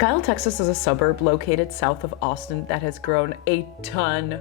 Kyle, Texas is a suburb located south of Austin that has grown a ton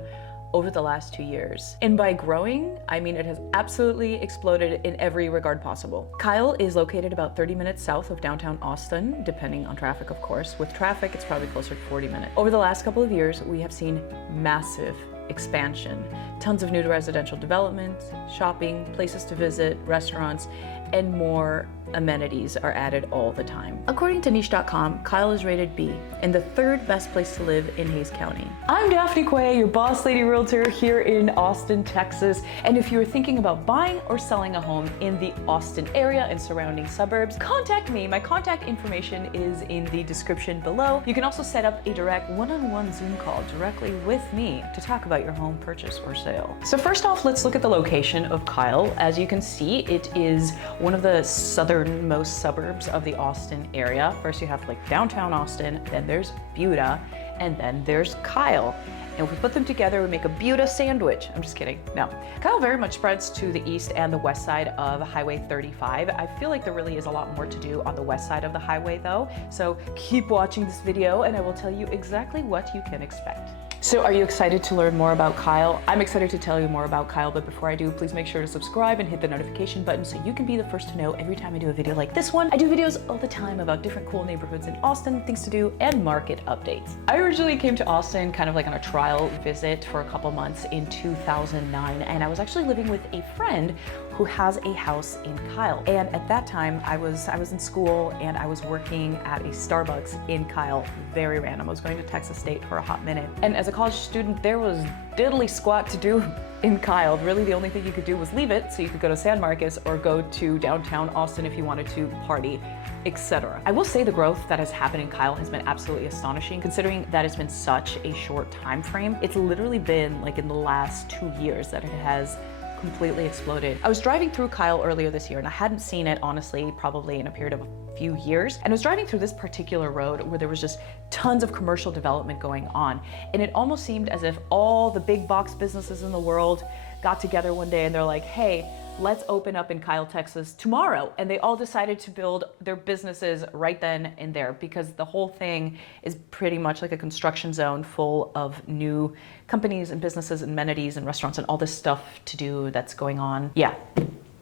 over the last 2 years. And by growing, I mean it has absolutely exploded in every regard possible. Kyle is located about 30 minutes south of downtown Austin, depending on traffic, of course. With traffic, it's probably closer to 40 minutes. Over the last couple of years, we have seen massive expansion. Tons of new residential development, shopping, places to visit, restaurants, and more amenities are added all the time. According to niche.com, Kyle is rated B and the third best place to live in Hays County. I'm Daphne Quay, your boss lady realtor here in Austin, Texas. And if you are thinking about buying or selling a home in the Austin area and surrounding suburbs, contact me. My contact information is in the description below. You can also set up a direct one-on-one Zoom call directly with me to talk about your home purchase or sale. So first off, let's look at the location of Kyle. As you can see, it is one of the southernmost suburbs of the Austin area. First you have like downtown Austin, then there's Buda, and then there's Kyle. And if we put them together, we make a Buda sandwich. I'm just kidding. No. Kyle very much spreads to the east and the west side of Highway 35. I feel like there really is a lot more to do on the west side of the highway though. So keep watching this video and I will tell you exactly what you can expect. So are you excited to learn more about Kyle? I'm excited to tell you more about Kyle, but before I do, please make sure to subscribe and hit the notification button so you can be the first to know every time I do a video like this one. I do videos all the time about different cool neighborhoods in Austin, things to do, and market updates. I originally came to Austin kind of like on a trial visit for a couple months in 2009, and I was actually living with a friend who has a house in Kyle. And at that time, I was in school and I was working at a Starbucks in Kyle. Very random. I was going to Texas State for a hot minute. And as a college student, there was diddly squat to do in Kyle. Really, the only thing you could do was leave it, so you could go to San Marcos or go to downtown Austin if you wanted to party, etc. I will say the growth that has happened in Kyle has been absolutely astonishing, considering that it's been such a short time frame. It's literally been like in the last 2 years that it has completely exploded. I was driving through Kyle earlier this year and I hadn't seen it honestly probably in a period of a few years, and I was driving through this particular road where there was just tons of commercial development going on, and it almost seemed as if all the big box businesses in the world got together one day and they're like, hey, let's open up in Kyle, Texas tomorrow. And they all decided to build their businesses right then and there because the whole thing is pretty much like a construction zone full of new companies and businesses and amenities and restaurants and all this stuff to do that's going on. Yeah.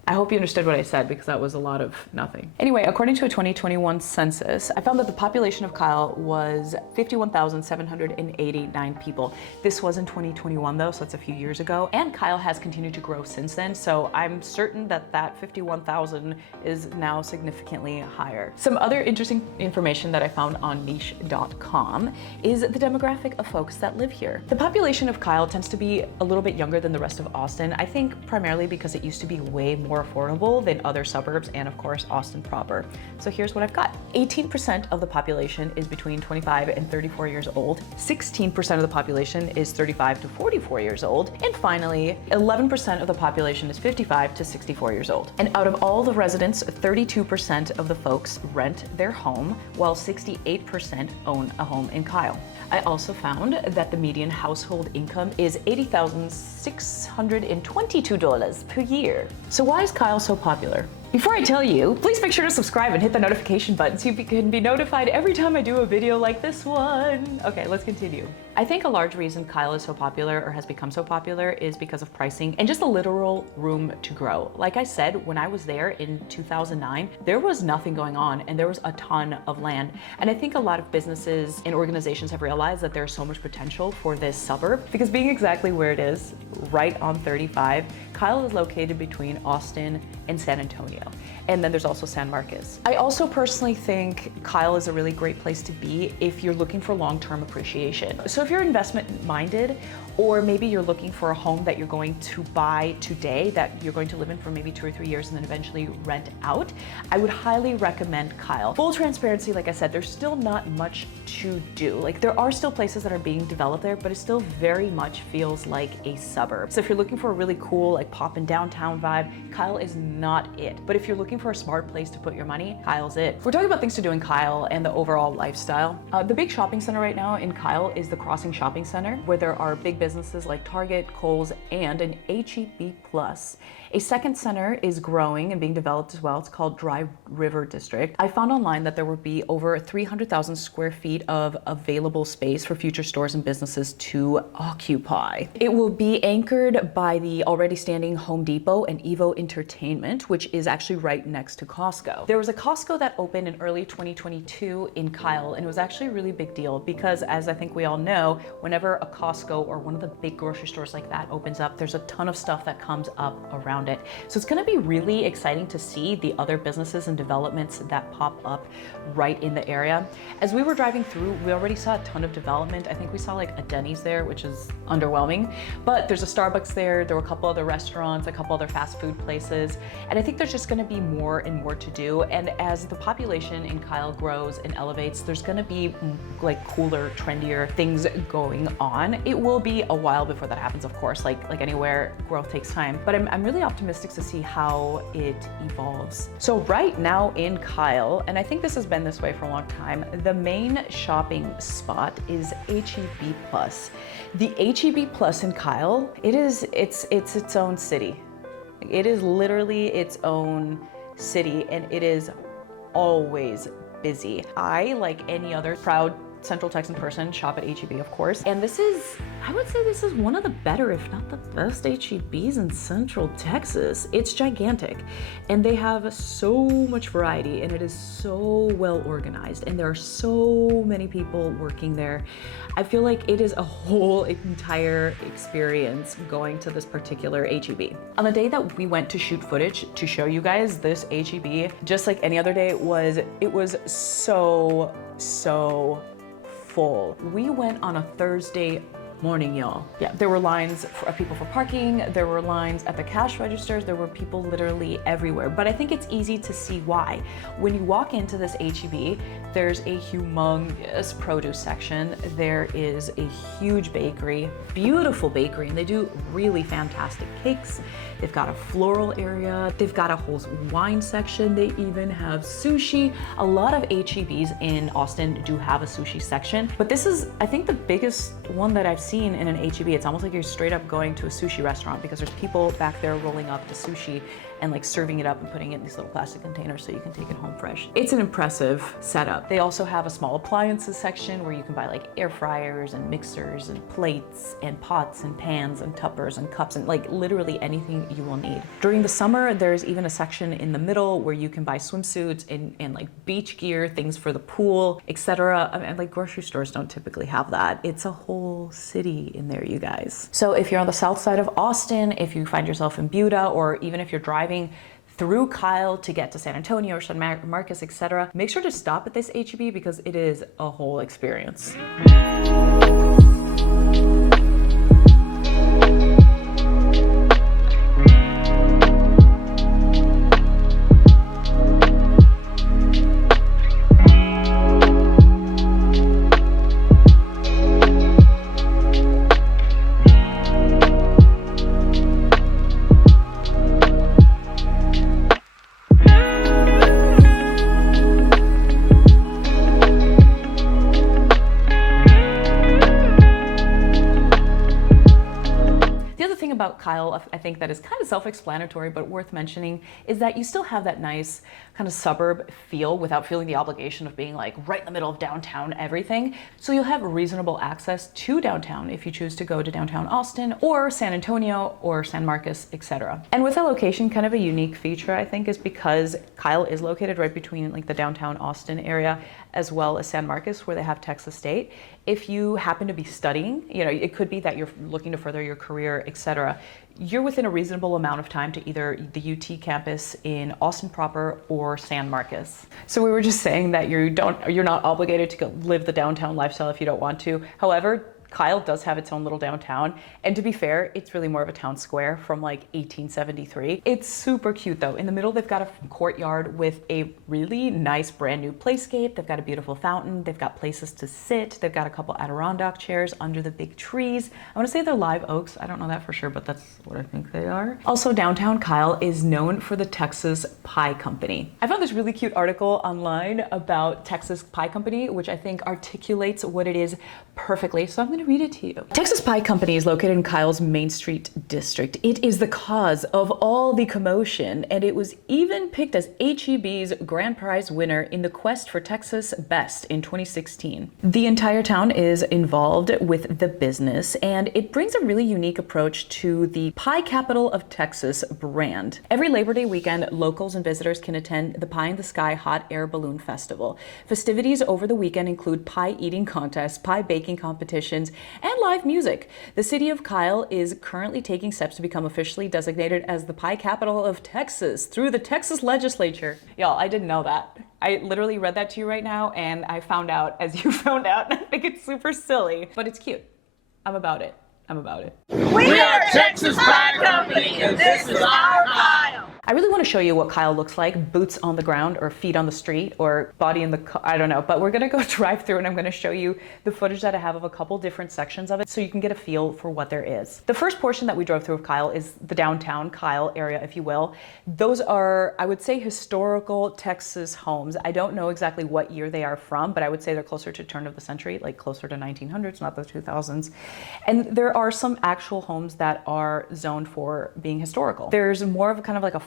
I hope you understood what I said because that was a lot of nothing. Anyway, according to a 2021 census, I found that the population of Kyle was 51,789 people. This was in 2021 though, so that's a few years ago. And Kyle has continued to grow since then, so I'm certain that that 51,000 is now significantly higher. Some other interesting information that I found on niche.com is the demographic of folks that live here. The population of Kyle tends to be a little bit younger than the rest of Austin, I think primarily because it used to be way more affordable than other suburbs and of course Austin proper. So here's what I've got. 18% of the population is between 25 and 34 years old. 16% of the population is 35 to 44 years old. And finally, 11% of the population is 55 to 64 years old. And out of all the residents, 32% of the folks rent their home, while 68% own a home in Kyle. I also found that the median household income is $80,622 per year. So why is Kyle so popular? Before I tell you, please make sure to subscribe and hit the notification button so you can be notified every time I do a video like this one. Okay, let's continue. I think a large reason Kyle is so popular or has become so popular is because of pricing and just a literal room to grow. Like I said, when I was there in 2009, there was nothing going on and there was a ton of land. And I think a lot of businesses and organizations have realized that there's so much potential for this suburb because being exactly where it is, right on 35, Kyle is located between Austin and San Antonio. And then there's also San Marcos. I also personally think Kyle is a really great place to be if you're looking for long-term appreciation. So if you're investment minded, or maybe you're looking for a home that you're going to buy today that you're going to live in for maybe 2 or 3 years and then eventually rent out, I would highly recommend Kyle. Full transparency, like I said, there's still not much to do. Like there are still places that are being developed there, but it still very much feels like a suburb. So if you're looking for a really cool, like poppin' downtown vibe, Kyle is not it. But if you're looking for a smart place to put your money, Kyle's it. If we're talking about things to do in Kyle and the overall lifestyle, the big shopping center right now in Kyle is the Crossing Shopping Center, where there are big businesses like Target, Kohl's, and an HEB Plus. A second center is growing and being developed as well. It's called Dry River District. I found online that there will be over 300,000 square feet of available space for future stores and businesses to occupy. It will be anchored by the already standing Home Depot and Evo Entertainment, which is actually right next to Costco. There was a Costco that opened in early 2022 in Kyle, and it was actually a really big deal because, as I think we all know, whenever a Costco or one of the big grocery stores like that opens up, there's a ton of stuff that comes up around it. So it's going to be really exciting to see the other businesses and developments that pop up right in the area. As we were driving through, we already saw a ton of development. I think we saw like a Denny's there, which is underwhelming, but there's a Starbucks there. There were a couple other restaurants, a couple other fast food places, and I think there's just going to be more and more to do. And as the population in Kyle grows and elevates, there's going to be like cooler, trendier things going on. It will be a while before that happens, of course, like anywhere, growth takes time, but I'm really optimistic to see how it evolves. So right now in Kyle, and I think this has been this way for a long time, the main shopping spot is H-E-B Plus. The H-E-B Plus in Kyle, it's its own city. It is literally its own city, and it is always busy. I, like any other proud Central Texan person, shop at H-E-B, of course. And I would say this is one of the better, if not the best H-E-Bs in Central Texas. It's gigantic, and they have so much variety, and it is so well organized, and there are so many people working there. I feel like it is a whole entire experience going to this particular H-E-B. On the day that we went to shoot footage to show you guys this H-E-B, just like any other day, it was so full. We went on a Thursday morning, y'all. Yeah, there were lines for people for parking, there were lines at the cash registers, there were people literally everywhere. But I think it's easy to see why. When you walk into this H-E-B, there's a humongous produce section. There is a huge bakery, beautiful bakery, and they do really fantastic cakes. They've got a floral area. They've got a whole wine section. They even have sushi. A lot of H-E-Bs in Austin do have a sushi section, but this is, I think, the biggest one that I've seen in an H-E-B. It's almost like you're straight up going to a sushi restaurant because there's people back there rolling up the sushi and like serving it up and putting it in these little plastic containers so you can take it home fresh. It's an impressive setup. They also have a small appliances section where you can buy like air fryers and mixers and plates and pots and pans and tuppers and cups and like literally anything you will need. During the summer, there's even a section in the middle where you can buy swimsuits and like beach gear, things for the pool, etc. I mean, like grocery stores don't typically have that. It's a whole city in there, you guys. So if you're on the south side of Austin, if you find yourself in Buda, or even if you're driving through Kyle to get to San Antonio or San Marcos, etc., make sure to stop at this H-E-B because it is a whole experience. About Kyle, I think that is kind of self-explanatory, but worth mentioning, is that you still have that nice kind of suburb feel without feeling the obligation of being like right in the middle of downtown everything. So you'll have reasonable access to downtown if you choose to go to downtown Austin or San Antonio or San Marcos, etc. And with that location, kind of a unique feature, I think, is because Kyle is located right between like the downtown Austin area as well as San Marcos, where they have Texas State. If you happen to be studying, you know, it could be that you're looking to further your career, etc., you're within a reasonable amount of time to either the UT campus in Austin proper or San Marcos. So we were just saying that you're not obligated to go live the downtown lifestyle if you don't want to. However, Kyle does have its own little downtown, and to be fair, it's really more of a town square from like 1873. It's super cute though. In the middle, they've got a courtyard with a really nice brand new playscape. They've got a beautiful fountain. They've got places to sit. They've got a couple Adirondack chairs under the big trees. I want to say they're live oaks. I don't know that for sure, but that's what I think they are. Also, downtown Kyle is known for the Texas Pie Company. I found this really cute article online about Texas Pie Company, which I think articulates what it is perfectly. So I'm going gonna read it to you. Texas Pie Company is located in Kyle's Main Street district. It is the cause of all the commotion, and it was even picked as HEB's grand prize winner in the quest for Texas Best in 2016. The entire town is involved with the business, and it brings a really unique approach to the Pie Capital of Texas brand. Every Labor Day weekend, locals and visitors can attend the Pie in the Sky Hot Air Balloon Festival. Festivities over the weekend include pie eating contests, pie baking competitions, and live music. The city of Kyle is currently taking steps to become officially designated as the Pie Capital of Texas through the Texas legislature. Y'all, I didn't know that. I literally read that to you right now, and I found out as you found out. I think it's super silly, but it's cute. I'm about it. I'm about it. We are Texas Pie Company, and this is our Kyle. I really want to show you what Kyle looks like, boots on the ground or feet on the street or body in the car, I don't know, but we're gonna go drive through and I'm gonna show you the footage that I have of a couple different sections of it so you can get a feel for what there is. The first portion that we drove through of Kyle is the downtown Kyle area, if you will. Those are, I would say, historical Texas homes. I don't know exactly what year they are from, but I would say they're closer to turn of the century, like closer to 1900s, not the 2000s. And there are some actual homes that are zoned for being historical. There's more of a kind of like a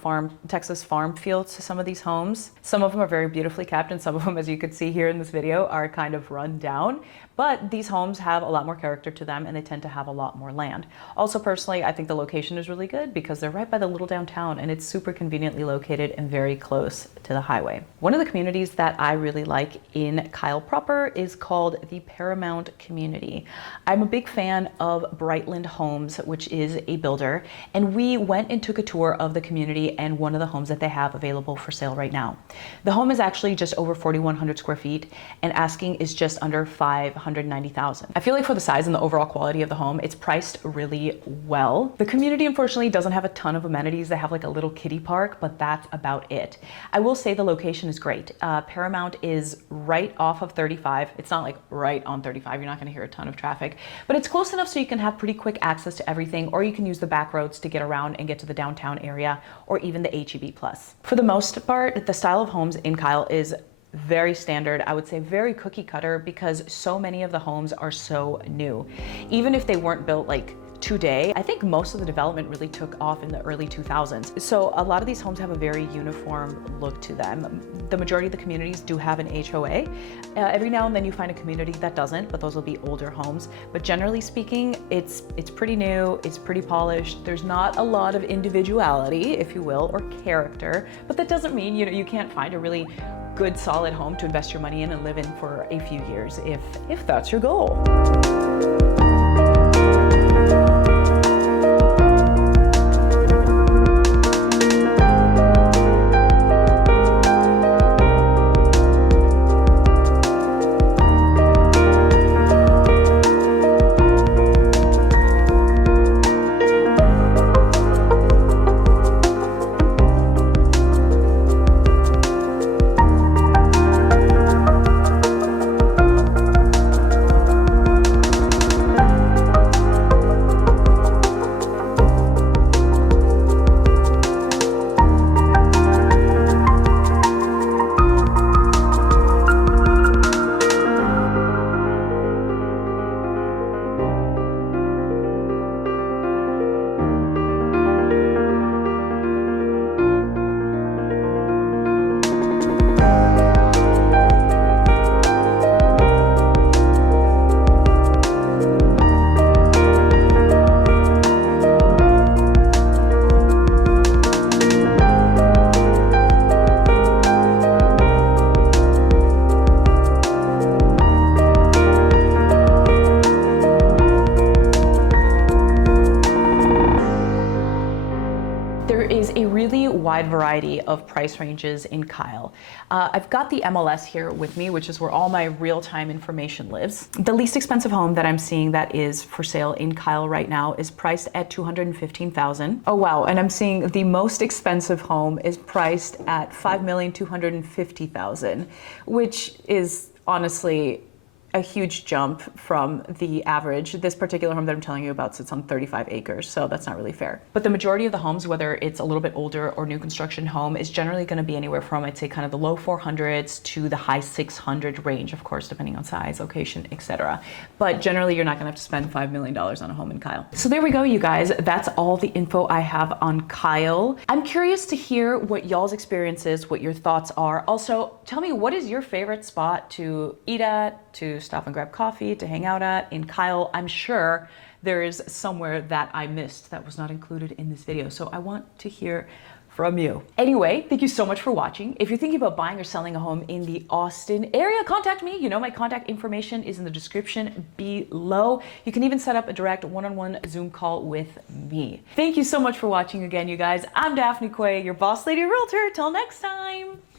Texas farm feel to some of these homes. Some of them are very beautifully kept, and some of them, as you could see here in this video, are kind of run down. But these homes have a lot more character to them, and they tend to have a lot more land. Also, personally, I think the location is really good because they're right by the little downtown, and it's super conveniently located and very close to the highway. One of the communities that I really like in Kyle proper is called the Paramount Community. I'm a big fan of Brightland Homes, which is a builder, and we went and took a tour of the community and one of the homes that they have available for sale right now. The home is actually just over 4,100 square feet, and asking is just under $590,000. I feel like for the size and the overall quality of the home, it's priced really well. The community, unfortunately, doesn't have a ton of amenities. They have like a little kiddie park, but that's about it. I will say the location is great. Paramount is right off of 35. It's not like right on 35. You're not gonna hear a ton of traffic, but it's close enough so you can have pretty quick access to everything, or you can use the back roads to get around and get to the downtown area, or even the HEB Plus. For the most part, the style of homes in Kyle is very standard. I would say very cookie cutter because so many of the homes are so new. Even if they weren't built like today, I think most of the development really took off in the early 2000s. So a lot of these homes have a very uniform look to them. The majority of the communities do have an HOA. Every now and then you find a community that doesn't, but those will be older homes. But generally speaking, it's pretty new, it's pretty polished. There's not a lot of individuality, if you will, or character, but that doesn't mean you can't find a really good, solid home to invest your money in and live in for a few years if that's your goal. Wide variety of price ranges in Kyle. I've got the MLS here with me, which is where all my real-time information lives. The least expensive home that I'm seeing that is for sale in Kyle right now is priced at $215,000. Oh wow, and I'm seeing the most expensive home is priced at $5,250,000, which is honestly a huge jump from the average. This particular home that I'm telling you about sits on 35 acres, so that's not really fair. But the majority of the homes, whether it's a little bit older or new construction home, is generally going to be anywhere from, I'd say, kind of the low 400s to the high 600 range, of course, depending on size, location, etc. But generally, you're not going to have to spend $5 million on a home in Kyle. So there we go, you guys. That's all the info I have on Kyle. I'm curious to hear what y'all's experience is, what your thoughts are. Also, tell me, what is your favorite spot to eat at, to stop and grab coffee, to hang out at in Kyle? I'm sure there is somewhere that I missed that was not included in this video. So I want to hear from you. Anyway, thank you so much for watching. If you're thinking about buying or selling a home in the Austin area, contact me. You know, my contact information is in the description below. You can even set up a direct one-on-one Zoom call with me. Thank you so much for watching again, you guys. I'm Daphne Quay, your boss lady realtor. Till next time.